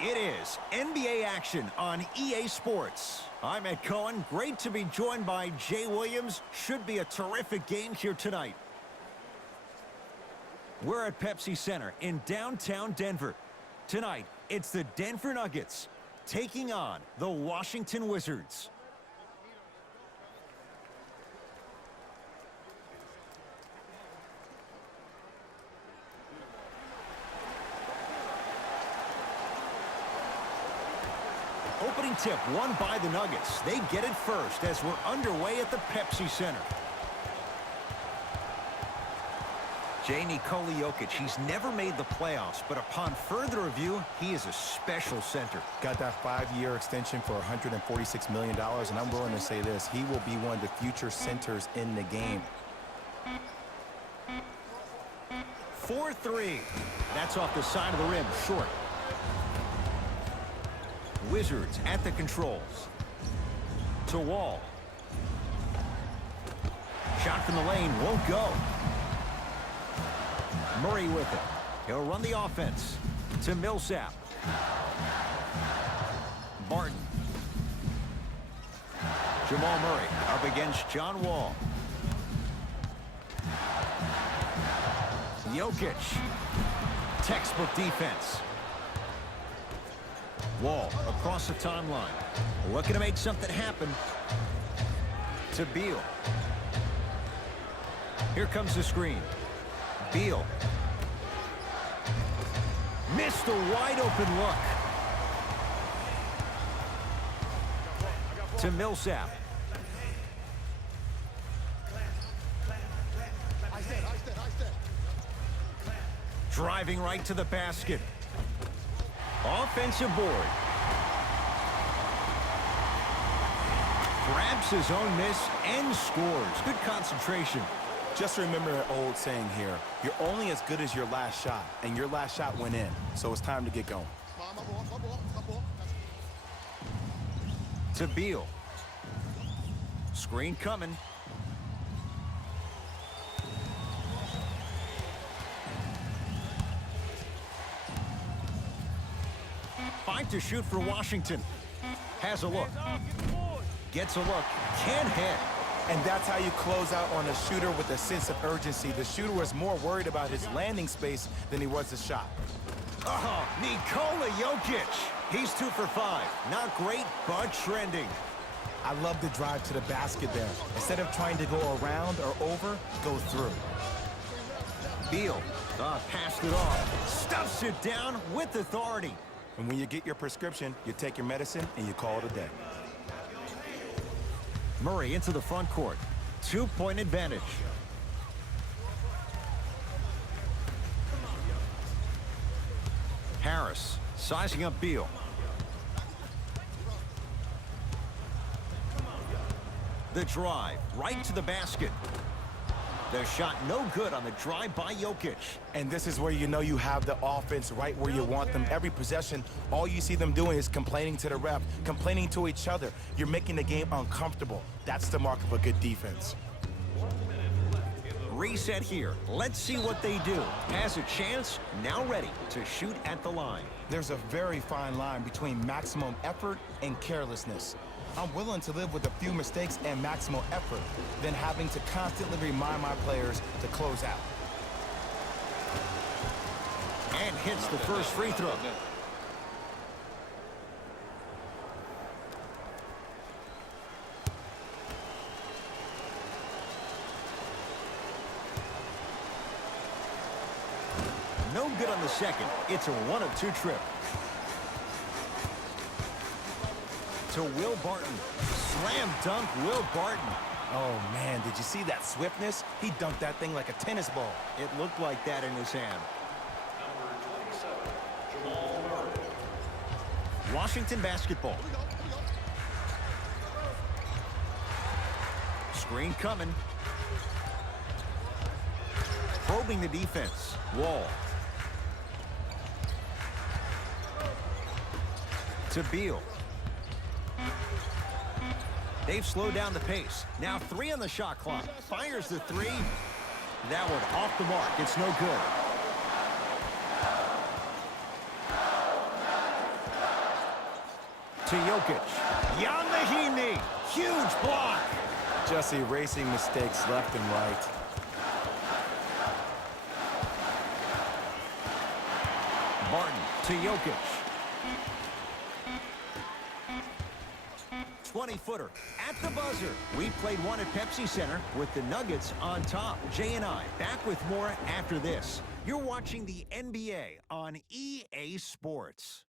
It is NBA action on EA Sports. I'm Ed Cohen. Great to be joined by Jay Williams. Should be a terrific game here tonight. We're at Pepsi Center in downtown Denver. Tonight, it's the Denver Nuggets taking on the Washington Wizards. Opening tip won by the Nuggets. They get it first as we're underway at the Pepsi Center. Nikola Jokic, he's never made the playoffs, but upon further review, he is a special center. Got that 5-year extension for $146 million, and I'm willing to say this, he will be one of the future centers in the game. 4-3. That's off the side of the rim, short. Wizards at the controls. To Wall. Shot from the lane won't go. Murray with it. He'll run the offense. To Millsap. Barton. Jamal Murray up against John Wall. Jokic. Textbook defense. Wall across the timeline. Looking to make something happen. To Beal. Here comes the screen. Beal. Missed a wide open look. To Millsap. Driving right to the basket. Offensive board. Grabs his own miss and scores. Good concentration. Just remember an old saying here, you're only as good as your last shot, and your last shot went in, so it's time to get going. To Beal. Screen coming. Five to shoot for Washington. Has a look. Gets a look. Can't hit. And that's how you close out on a shooter with a sense of urgency. The shooter was more worried about his landing space than he was the shot. Oh, Nikola Jokic. He's 2 for 5. Not great, but trending. I love the drive to the basket there. Instead of trying to go around or over, go through. Beal. Passed it off. Stuffs it down with authority. And when you get your prescription, you take your medicine and you call it a day. Murray into the front court. 2-point advantage. Harris sizing up Beal. The drive right to the basket. The shot no good on the drive by Jokic. And this is where you know you have the offense right where you want them. Every possession, all you see them doing is complaining to the ref, complaining to each other. You're making the game uncomfortable. That's the mark of a good defense. Reset here. Let's see what they do. Has a chance, now ready to shoot at the line. There's a very fine line between maximum effort and carelessness. I'm willing to live with a few mistakes and maximal effort than having to constantly remind my players to close out. And hits the first free throw. No good on the second. It's a 1-of-2 trip. To Will Barton. Slam dunk Will Barton. Oh, man, did you see that swiftness? He dunked that thing like a tennis ball. It looked like that in his hand. Washington basketball. Screen coming. Probing the defense. Wall. To Beal. They've slowed down the pace. Now 3 on the shot clock. Fires the 3. That one off the mark. It's no good. To Jokic. Yamahini. Huge block. Just erasing mistakes left and right. Barton to Jokic. 20-footer at the buzzer. We played one at Pepsi Center with the Nuggets on top. Jay and I back with more after this. You're watching the NBA on EA Sports.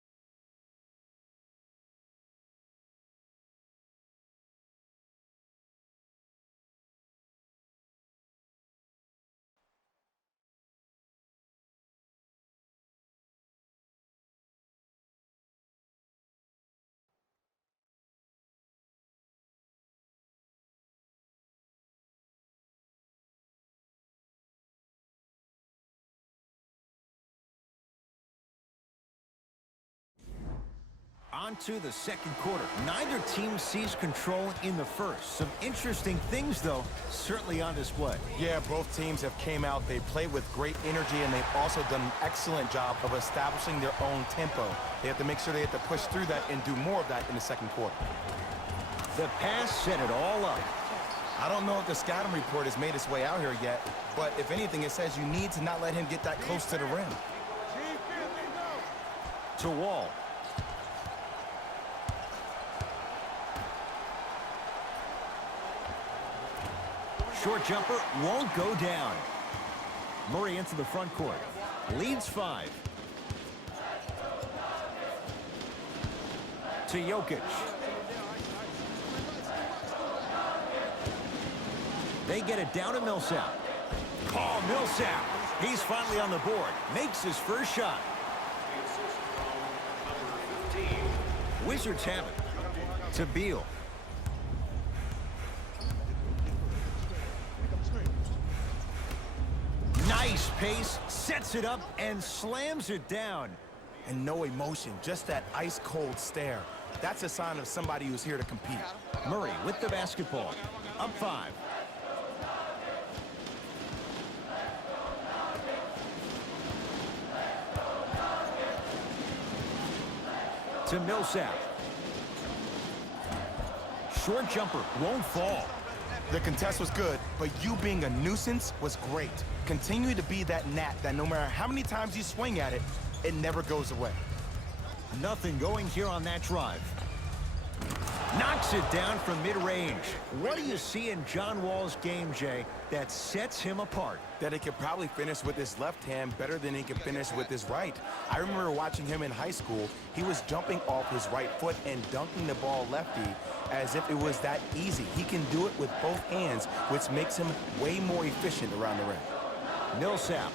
On to the second quarter. Neither team sees control in the first. Some interesting things, though, certainly on display. Yeah, both teams have came out. They played with great energy, and they've also done an excellent job of establishing their own tempo. They have to make sure they have to push through that and do more of that in the second quarter. The pass set it all up. I don't know if the scouting report has made its way out here yet, but if anything, it says you need to not let him get that close to the rim. To Wall. Short jumper won't go down. Murray into the front court. Leads 5. To Jokic. They get it down to Millsap. Oh, Millsap. He's finally on the board. Makes his first shot. Wizards have it. To Beal. Nice pace, sets it up, and slams it down. And no emotion, just that ice-cold stare. That's a sign of somebody who's here to compete. Murray with the basketball. Up 5. To Millsap. Short jumper won't fall. The contest was good, but you being a nuisance was great. Continue to be that gnat that no matter how many times you swing at it, it never goes away. Nothing going here on that drive. Knocks it down from mid-range. What do you see in John Wall's game, Jay, that sets him apart? That he could probably finish with his left hand better than he can finish with his right. I remember watching him in high school. He was jumping off his right foot and dunking the ball lefty as if it was that easy. He can do it with both hands, which makes him way more efficient around the rim. Millsap.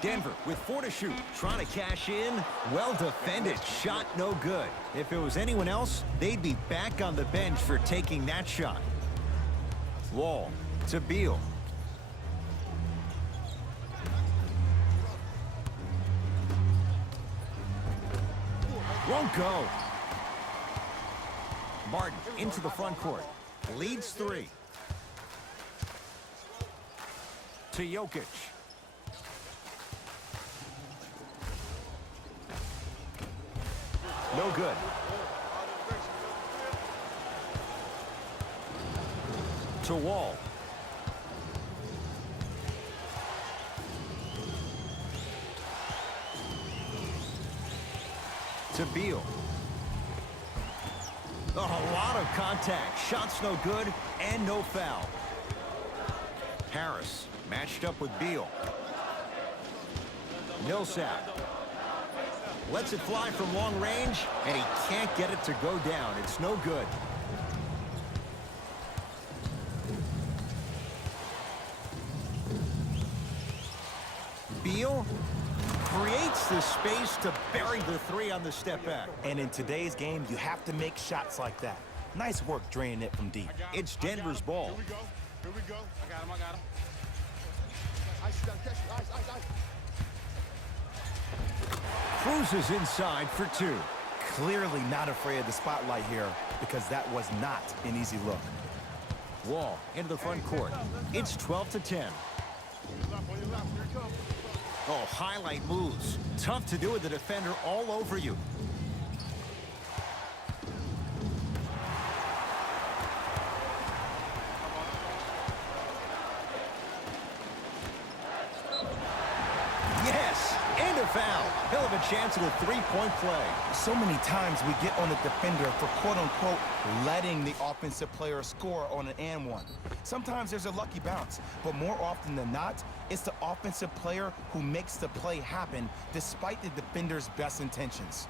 Denver with 4 to shoot, trying to cash in. Well defended, shot no good. If it was anyone else, they'd be back on the bench for taking that shot. Wall to Beal. Won't go. Martin into the front court. Leads 3. To Jokic. No good. To Wall. To Beal. Oh, a lot of contact. Shots no good and no foul. Harris matched up with Beal. Millsap. Lets it fly from long range, and he can't get it to go down. It's no good. Beal creates the space to bury the 3 on the step back. And in today's game, you have to make shots like that. Nice work draining it from deep. It's Denver's ball. Here we go. Here we go. I got him. Ice, you gotta catch it. Ice. Cruises inside for 2. Clearly not afraid of the spotlight here because that was not an easy look. Wall into the front court. It's 12 to 10. On your left, here it comes. Oh, highlight moves. Tough to do with the defender all over you. Yes, and a foul. He'll have a chance at a three-point play. So many times we get on the defender for quote-unquote letting the offensive player score on an and one. Sometimes there's a lucky bounce, but more often than not, it's the offensive player who makes the play happen despite the defender's best intentions.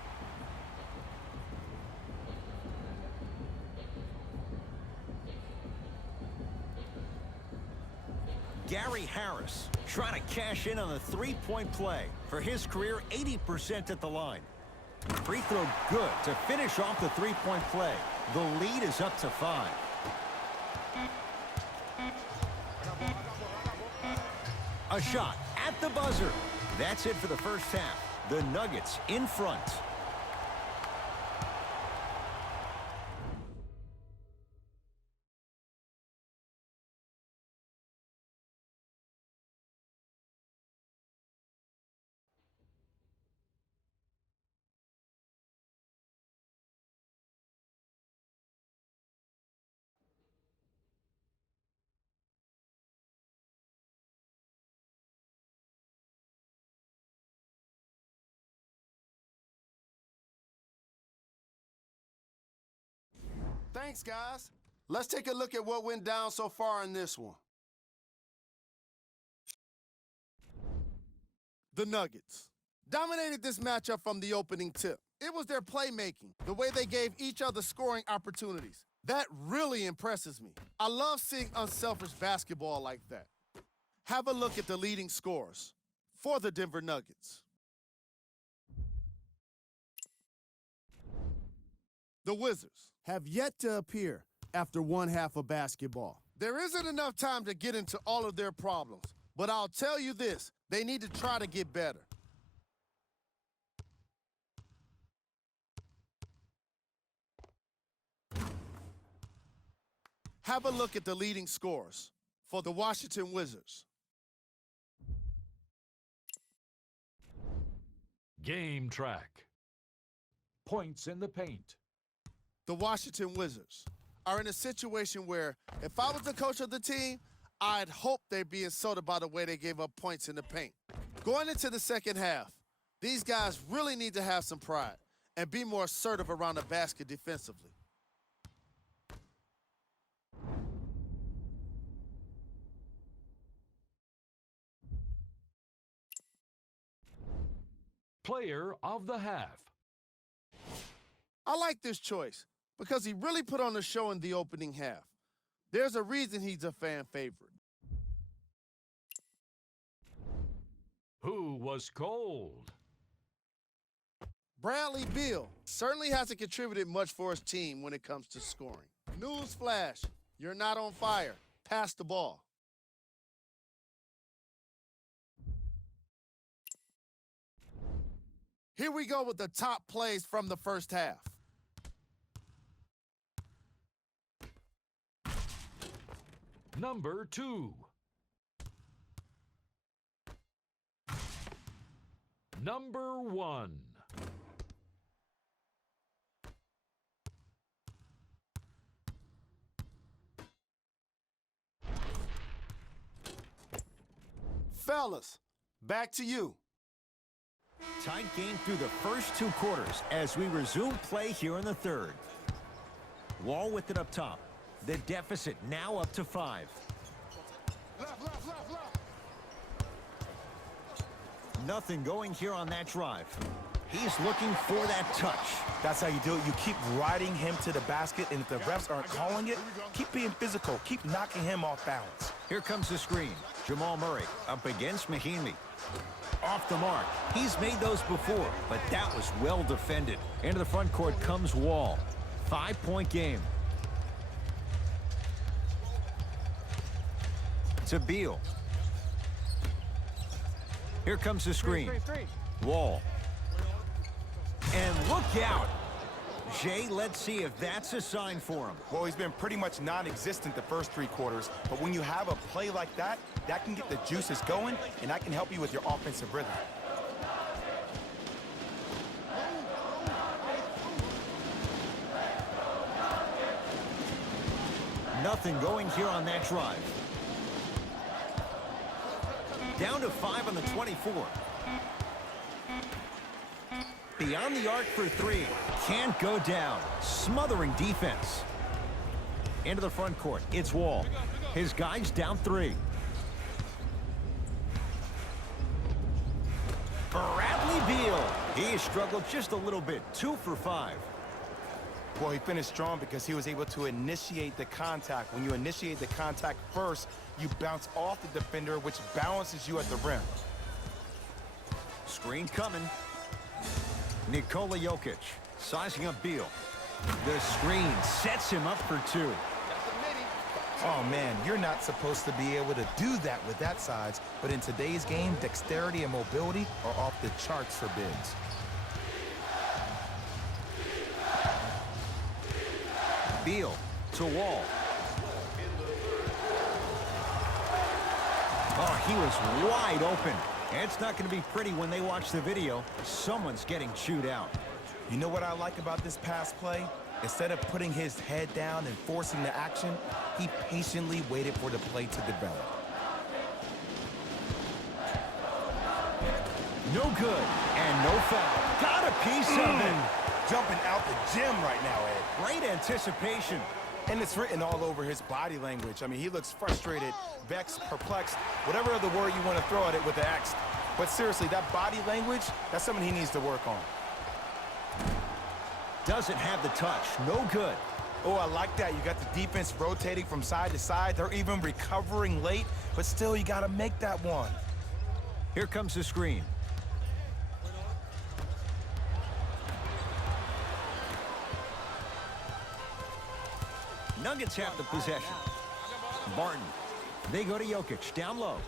Gary Harris trying to cash in on a three-point play. For his career, 80% at the line. Free throw good to finish off the three-point play. The lead is up to 5. A shot at the buzzer. That's it for the first half. The Nuggets in front. Thanks, guys. Let's take a look at what went down so far in this one. The Nuggets dominated this matchup from the opening tip. It was their playmaking, the way they gave each other scoring opportunities. That really impresses me. I love seeing unselfish basketball like that. Have a look at the leading scorers for the Denver Nuggets. The Wizards have yet to appear after one half of basketball. There isn't enough time to get into all of their problems, but I'll tell you this, they need to try to get better. Have a look at the leading scorers for the Washington Wizards. Game track. Points in the paint. The Washington Wizards are in a situation where if I was the coach of the team, I'd hope they'd be insulted by the way they gave up points in the paint. Going into the second half, these guys really need to have some pride and be more assertive around the basket defensively. Player of the half. I like this choice because he really put on a show in the opening half. There's a reason he's a fan favorite. Who was cold? Bradley Beal certainly hasn't contributed much for his team when it comes to scoring. Newsflash, you're not on fire. Pass the ball. Here we go with the top plays from the first half. Number 2. Number 1. Fellas, back to you. Tight game through the first 2 quarters as we resume play here in the third. Wall with it up top. The deficit now up to 5. Nothing going here on that drive. He's looking for that touch. That's how you do it. You keep riding him to the basket, and if the refs aren't calling it, keep being physical. Keep knocking him off balance. Here comes the screen. Jamal Murray up against Mahinmi. Off the mark. He's made those before, but that was well defended. Into the front court comes Wall. 5-point game. To Beal. Here comes the screen. Wall. And look out. Jay, let's see if that's a sign for him. Well, he's been pretty much non-existent the first 3 quarters, but when you have a play like that, that can get the juices going, and that can help you with your offensive rhythm. Nothing going here on that drive. Down to 5 on the 24. Beyond the arc for 3. Can't go down. Smothering defense. Into the front court. It's Wall. His guys down 3. Bradley Beal. He struggled just a little bit. 2 for 5. Well, he finished strong because he was able to initiate the contact. When you initiate the contact first, you bounce off the defender, which balances you at the rim. Screen coming. Nikola Jokic sizing up Beal. The screen sets him up for 2. Oh, man, you're not supposed to be able to do that with that size, but in today's game, dexterity and mobility are off the charts for bigs. Beal to Wall. Oh, he was wide open. It's not going to be pretty when they watch the video. Someone's getting chewed out. You know what I like about this pass play? Instead of putting his head down and forcing the action, he patiently waited for the play to develop. No good and no foul. Got a piece of it. Jumping out the gym right now, Ed. Great anticipation. And it's written all over his body language. I mean, he looks frustrated, vexed, perplexed, whatever other word you want to throw at it with the X. But seriously, that body language, that's something he needs to work on. Doesn't have the touch. No good. Oh, I like that. You got the defense rotating from side to side. They're even recovering late, but still, you got to make that one. Here comes the screen. Nuggets have the possession. Barton. They go to Jokic. Down low.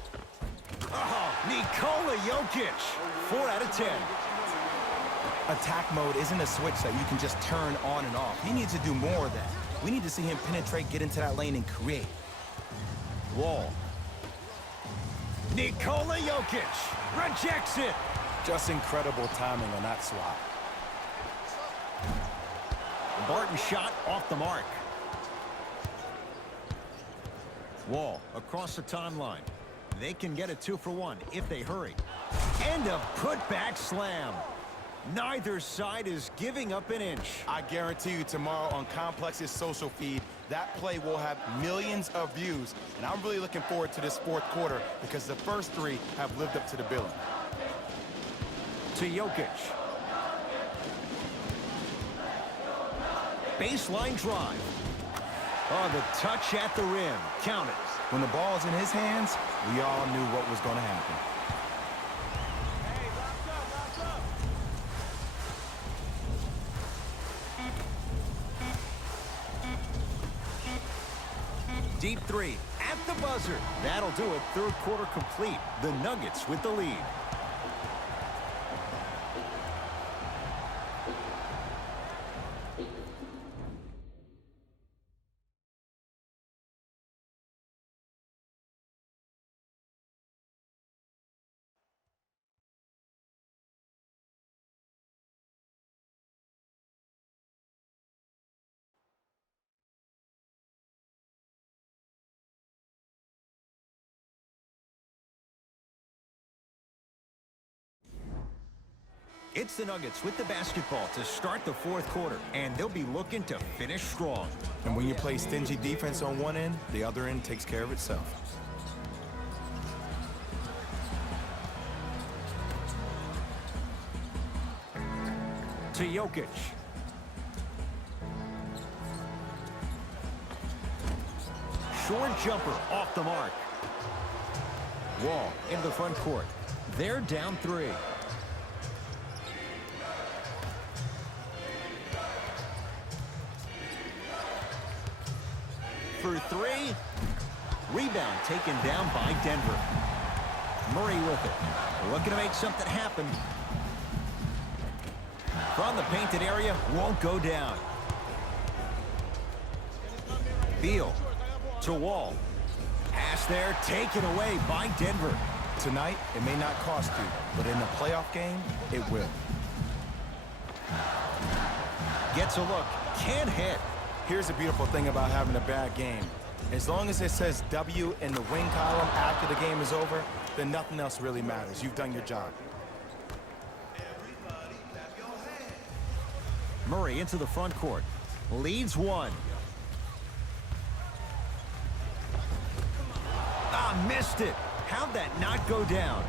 Oh, Nikola Jokic. 4 out of 10. Attack mode isn't a switch that you can just turn on and off. He needs to do more of that. We need to see him penetrate, get into that lane, and create. Wall. Nikola Jokic rejects it. Just incredible timing on that swap. Barton shot off the mark. Wall across the timeline. They can get a 2 for 1 if they hurry. And a putback slam. Neither side is giving up an inch. I guarantee you tomorrow on Complex's social feed, that play will have millions of views. And I'm really looking forward to this 4th quarter because the first 3 have lived up to the billing. To Jokic. Baseline drive. Oh, the touch at the rim. Count it. When the ball is in his hands, we all knew what was going to happen. Deep 3 at the buzzer. That'll do it. 3rd quarter complete. The Nuggets with the lead. It's the Nuggets with the basketball to start the 4th quarter, and they'll be looking to finish strong. And when you play stingy defense on one end, the other end takes care of itself. To Jokic. Short jumper off the mark. Wall into the front court. They're down 3. For 3. Rebound taken down by Denver. Murray with it. Looking to make something happen. From the painted area, won't go down. Beal to Wall. Pass there, taken away by Denver. Tonight, it may not cost you, but in a playoff game, it will. Gets a look, can't hit. Here's the beautiful thing about having a bad game. As long as it says W in the win column after the game is over, then nothing else really matters. You've done your job. Murray into the front court. Leads one. Ah, missed it. How'd that not go down?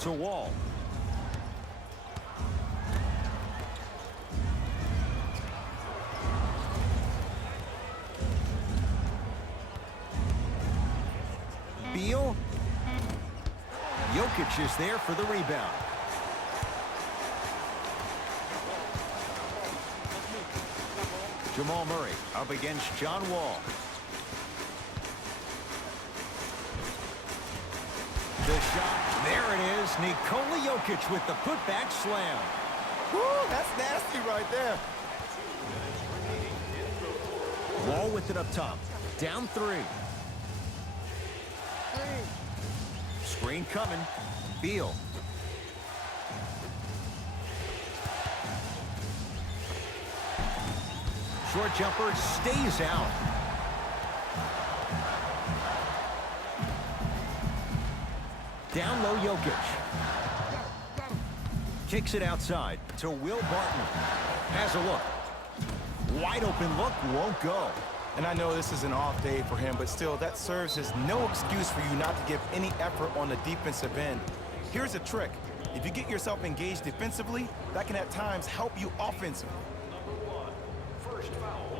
To Wall. Beal. Jokic is there for the rebound. Jamal Murray up against John Wall. The shot, there it is. Nikola Jokic with the putback slam. Woo, that's nasty right there. Wall with it up top. Down 3. Screen coming. Beal. Short jumper stays out. Down low, Jokic. Kicks it outside to Will Barton. Has a look. Wide open look, won't go. And I know this is an off day for him, but still, that serves as no excuse for you not to give any effort on the defensive end. Here's a trick. If you get yourself engaged defensively, that can at times help you offensively. First foul.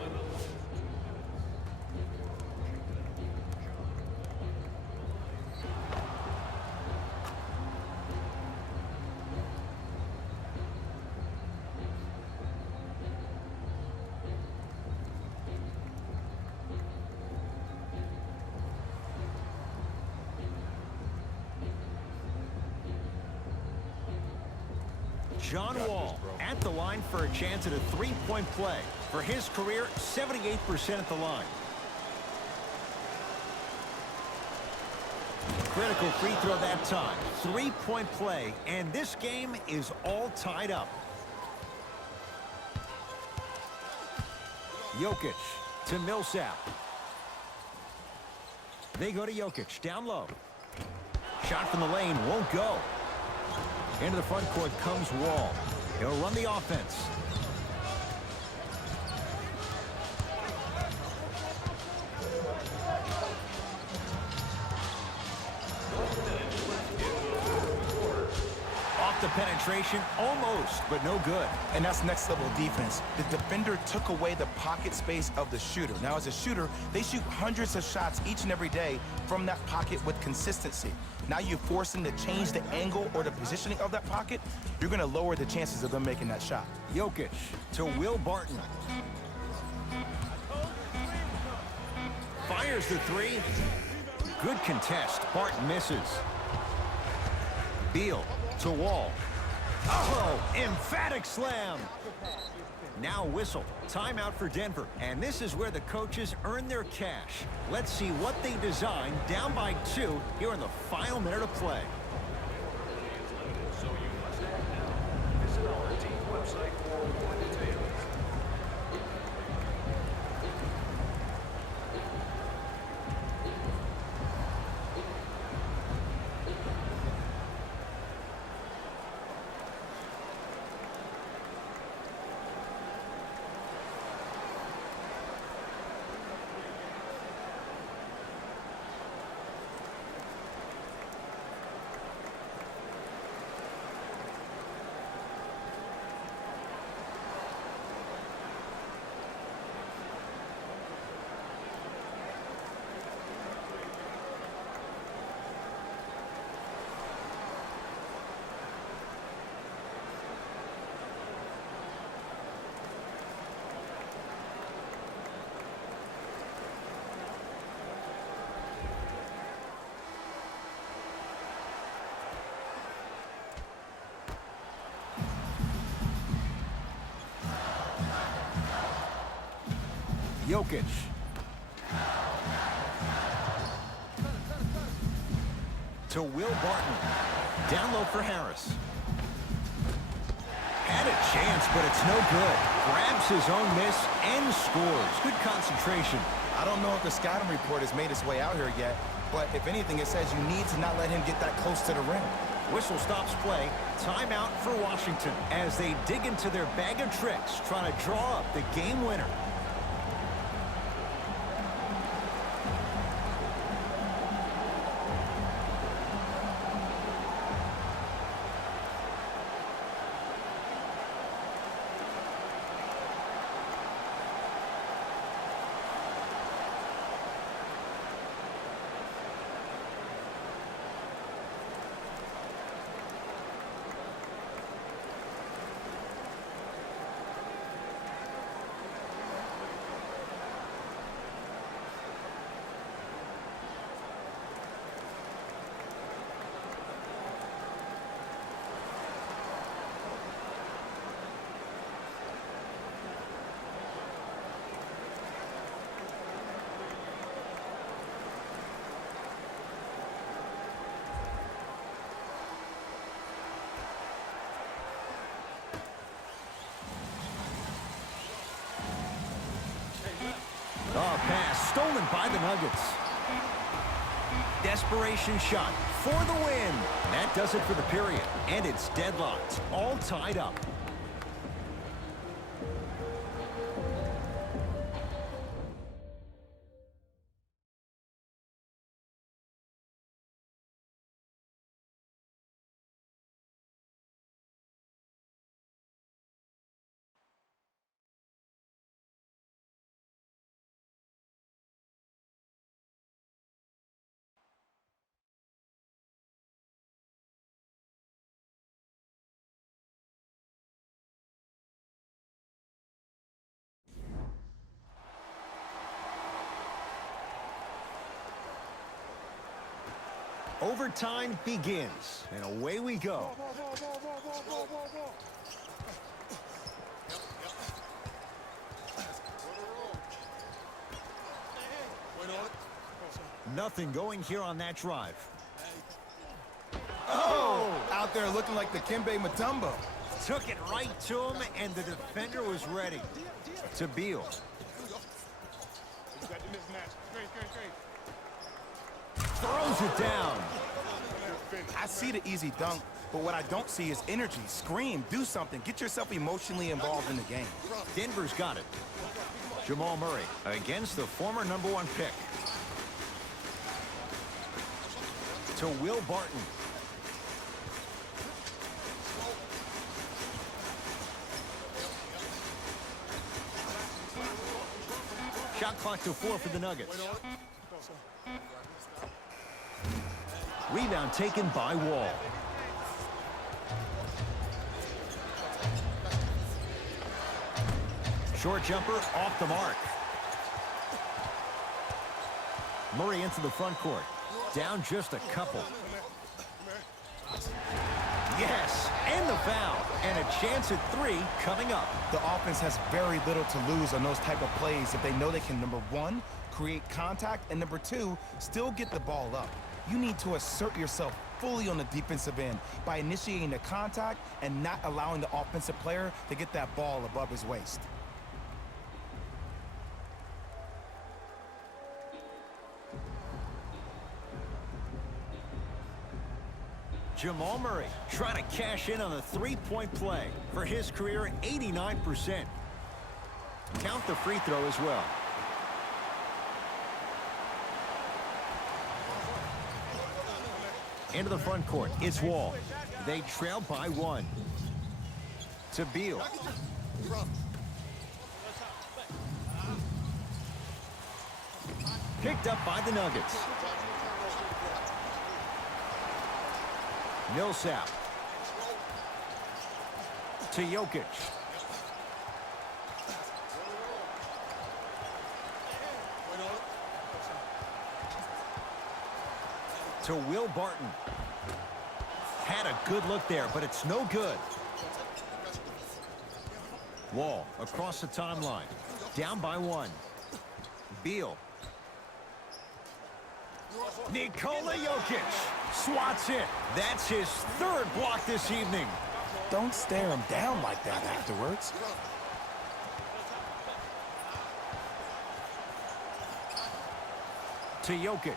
John Wall at the line for a chance at a three-point play. For his career, 78% at the line. Critical free throw that time. Three-point play, and this game is all tied up. Jokic to Millsap. They go to Jokic, down low. Shot from the lane, won't go. Into the front court comes Wall. He'll run the offense. Off the penetration, almost, but no good. And that's next level defense. The defender took away the pocket space of the shooter. Now, as a shooter, they shoot hundreds of shots each and every day from that pocket with consistency. Now you force them to change the angle or the positioning of that pocket, you're going to lower the chances of them making that shot. Jokic to Will Barton. Fires the three. Good contest. Barton misses. Beal to Wall. Oh, emphatic slam. Now whistle. Timeout for Denver. And this is where the coaches earn their cash. Let's see what they design down by 2 here in the final minute of play. So you must act now. Visit our team website for more details. Jokic. To Will Barton. Down low for Harris. Had a chance, but it's no good. Grabs his own miss and scores. Good concentration. I don't know if the scouting report has made its way out here yet, but if anything, it says you need to not let him get that close to the rim. Whistle stops play. Timeout for Washington as they dig into their bag of tricks, trying to draw up the game winner. Oh, pass stolen by the Nuggets. Desperation shot for the win. That does it for the period, and it's deadlocked, all tied up. Overtime begins, and away we go. Nothing going here on that drive. Oh! Out there looking like the Kimbe Mutombo. Took it right to him, and the defender was ready. To Beal. Throws it down. I see the easy dunk, but what I don't see is energy. Scream, do something. Get yourself emotionally involved in the game. Denver's got it. Jamal Murray against the former #1 pick. To Will Barton. Shot clock to 4 for the Nuggets. Rebound taken by Wall. Short jumper off the mark. Murray into the front court. Down just a couple. Yes, and the foul. And a chance at 3 coming up. The offense has very little to lose on those type of plays if they know they can, #1, create contact, and #2, still get the ball up. You need to assert yourself fully on the defensive end by initiating the contact and not allowing the offensive player to get that ball above his waist. Jamal Murray trying to cash in on a 3-point play. For his career, 89%. Count the free throw as well. Into the front court, it's Wall. They trail by 1. To Beal. Picked up by the Nuggets. Millsap. To Jokic. To Will Barton. Had a good look there, but it's no good. Wall across the timeline. Down by 1. Beal. Nikola Jokic swats it. That's his third block this evening. Don't stare him down like that afterwards. To Jokic.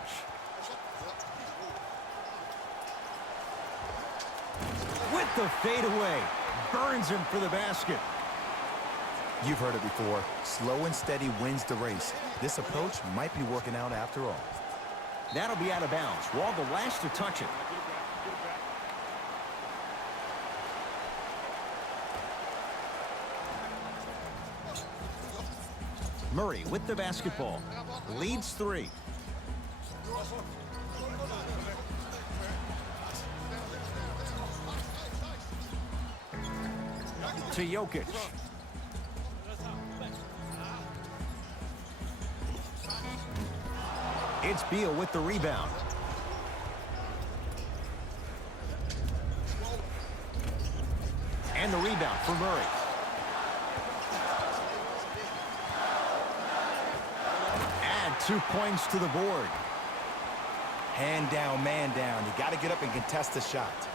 With the fadeaway. Burns him for the basket. You've heard it before. Slow and steady wins the race. This approach might be working out after all. That'll be out of bounds. Wall the last to touch it. Murray with the basketball. Leads 3. To Jokic. It's Beal with the rebound. And the rebound for Murray. Add 2 points to the board. Hand down, man down. You got to get up and contest the shot.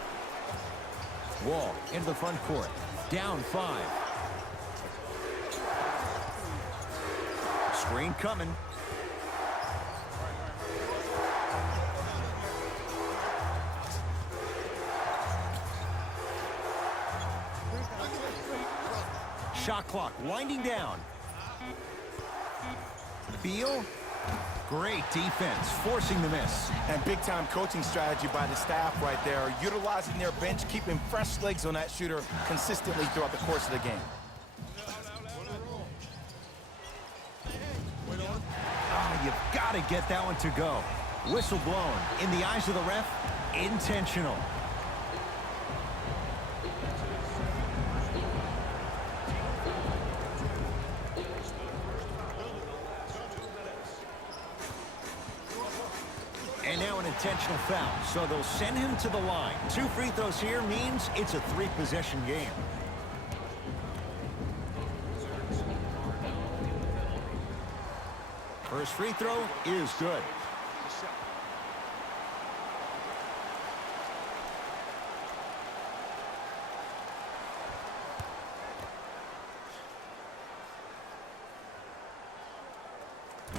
Wall into the front court. Down 5. Screen coming. Shot clock winding down. Beal. Great defense, forcing the miss. And big-time coaching strategy by the staff right there, utilizing their bench, keeping fresh legs on that shooter consistently throughout the course of the game. Oh, you've got to get that one to go. Whistle blown. In the eyes of the ref, intentional. And now an intentional foul, so they'll send him to the line. 2 free throws here means it's a 3-possession game. First free throw is good.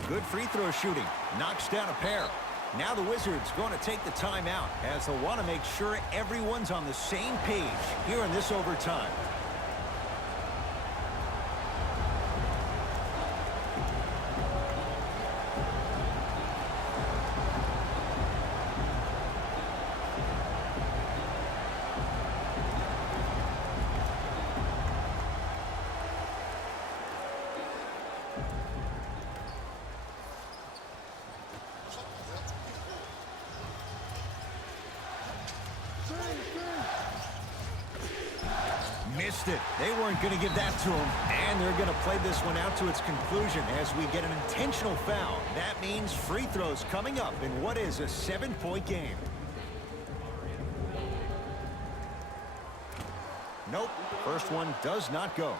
Good free throw shooting. Knocks down a pair. Now the Wizards going to take the timeout as they'll want to make sure everyone's on the same page here in this overtime. Missed it. They weren't going to give that to him. And they're going to play this one out to its conclusion as we get an intentional foul. That means free throws coming up in what is a 7-point game. Nope. First one does not go.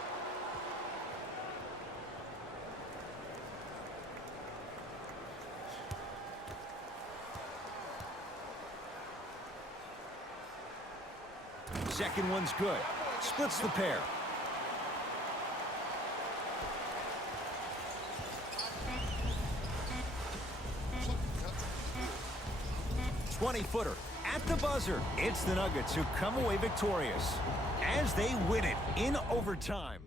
Second one's good. Splits the pair. "20-footer at the buzzer. It's the Nuggets who come away victorious as they win it in overtime.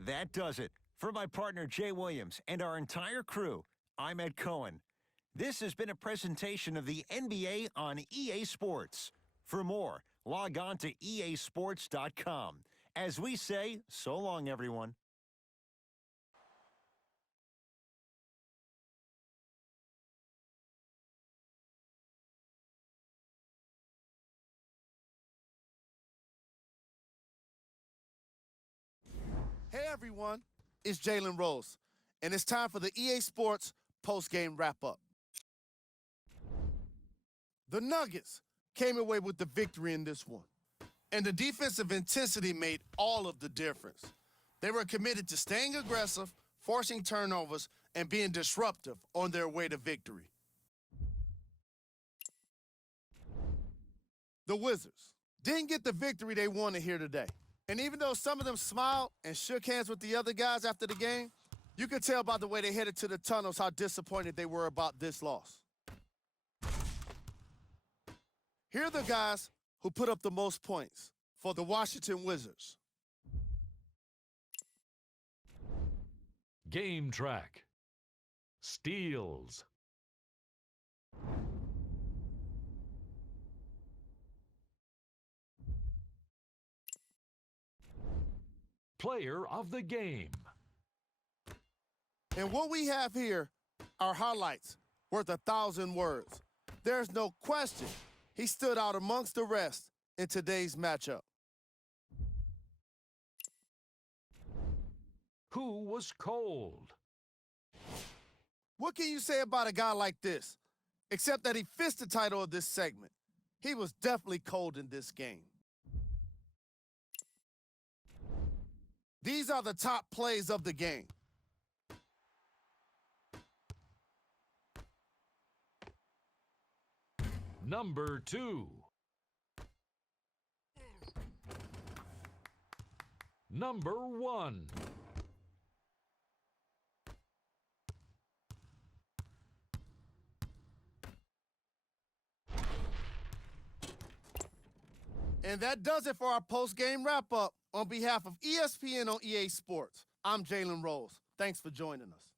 That does it. For my partner Jay Williams and our entire crew, I'm Ed Cohen. This has been a presentation of the NBA on EA Sports. For more, log on to easports.com. As we say, so long, everyone. Hey everyone, it's Jalen Rose, and it's time for the EA Sports post-game wrap-up. The Nuggets came away with the victory in this one, and the defensive intensity made all of the difference. They were committed to staying aggressive, forcing turnovers, and being disruptive on their way to victory. The Wizards didn't get the victory they wanted here today. And even though some of them smiled and shook hands with the other guys after the game, you could tell by the way they headed to the tunnels how disappointed they were about this loss. Here are the guys who put up the most points for the Washington Wizards. Game track. Steals. Player of the game. And what we have here are highlights worth 1,000 words. There's no question he stood out amongst the rest in today's matchup. Who was cold? What can you say about a guy like this, except that he fits the title of this segment? He was definitely cold in this game. These are the top plays of the game. Number 2. Number 1. And that does it for our post-game wrap-up. On behalf of ESPN on EA Sports, I'm Jalen Rose. Thanks for joining us.